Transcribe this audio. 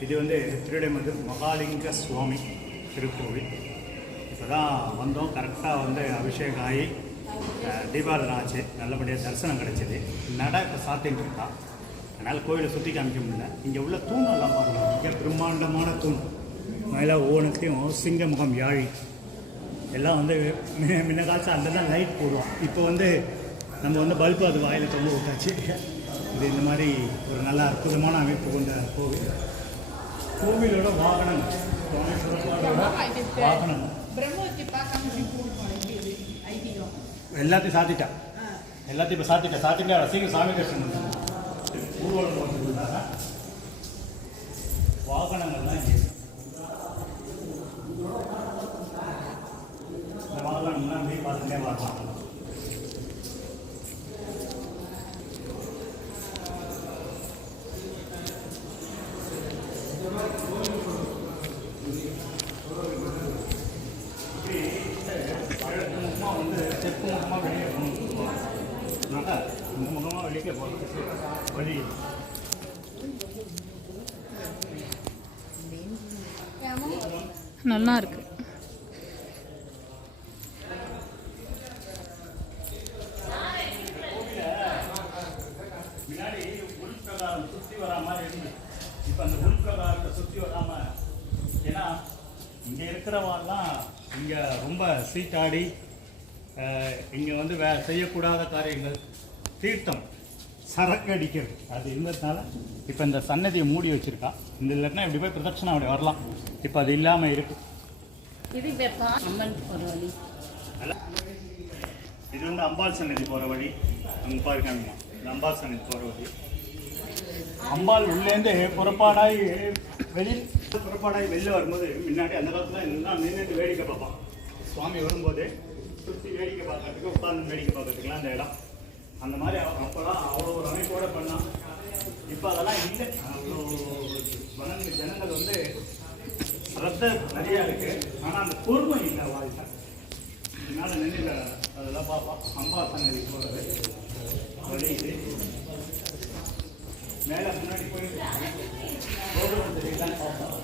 இது வந்து திருவிடைமது மகாலிங்க சுவாமி திருக்கோவில். இப்போ தான் வந்தோம் கரெக்டாக வந்து அபிஷேகம் ஆகி தீபாவளி ஆச்சு. நல்லபடியாக தரிசனம் கிடச்சிது. நட இப்போ சாத்தின்னு இருக்கா? அதனால் கோவிலை சுற்றி காமிக்க முடியல. இங்கே உள்ள தூணெல்லாம் பாருங்கள் மிக பிரம்மாண்டமான தூண். மேலே ஓனத்தையும் சிங்க முகம் யாழி. எல்லாம் வந்து முன்ன- முன்ன காலத்தில் அந்த தான் லைட் போடுவோம். இப்போ வந்து நம்ம வந்து பல்பு அது வாயில் தொங்க விட்டாச்சு இது இந்த மாதிரி ஒரு நல்ல அற்புதமான அமைப்பு கொண்ட கோவில். கோவிலோட வாகனம். வாகனம். எல்லாத்தையும் சாத்திட்டேன் எல்லாத்தையும் இப்போ சாத்திட்டேன் சாத்திட்டு அவரை சீக்கிரம் சாமி தரிசனம் ஊர்வலம் போட்டுருந்தாங்க வாகனங்கள்லாம் இங்கே இருக்கு. இந்த வாகனம்லாம் அப்படியே பார்த்துட்டே வரலாம் வழக்கு முகமாக வந்து தெற்கு முகமாக வெளியே போகணும் அதனால் இந்த முகமாக வெளியே போகிறது வழி நல்லா இருக்கு முன்னாடி உள் சுற்றி வரா மாதிரி இருந்து இப்போ அந்த உள் சுற்றி வராமல் ஏன்னா இங்கே இருக்கிறவாள்லாம் இங்கே ரொம்ப சீட்டாடி இங்கே வந்து வே செய்யக்கூடாத காரியங்கள். தீர்த்தம். சரக்கு அடிக்கிறது. அது இருந்ததுனால இப்போ இந்த சன்னதியை மூடி வச்சிருக்கா இந்த இல்லைன்னா இப்படி போய் பிரதட்சணம் அப்படி வரலாம். இப்போ அது இல்லாமல் இருக்கு. இது அம்மன் வழி. இது வந்து அம்பாள் சன்னதி போகிற வழி. அங்கே இந்த அம்பாள் சன்னதி போகிற வழி. அம்பாள் உள்ளேருந்து புறப்பாடாய் வெளியில் புறப்பாடாய் வெளில வரும்போது முன்னாடி அந்த காலத்தில் இன்னும் நின்றுட்டு வேடிக்கை பார்ப்பான். சுவாமி வரும்போது சுற்றி வேடிக்கை பார்க்கறதுக்கு உட்கார்ந்து வேடிக்கை பார்க்கறதுக்குலாம் அந்த இடம். அந்த மாதிரி அப்போலாம் அவ்வளோ ஒரு அமைப்போட பண்ணான். இப்போ அதெல்லாம் இல்லை. அவ்வளோ வளர்ந்து ஜனங்கள் வந்து ரத்த நிறையா இருக்கு. ஆனால் அந்த பொறுமை இல்லை வாழ்க்கை. இதனால நின்று அதெல்லாம் பார்ப்போம். அம்பா சன்னதி போகிறது வழி இது. மேலே முன்னாடி போய் கோபுரம் தெரியலாம் பார்ப்போம்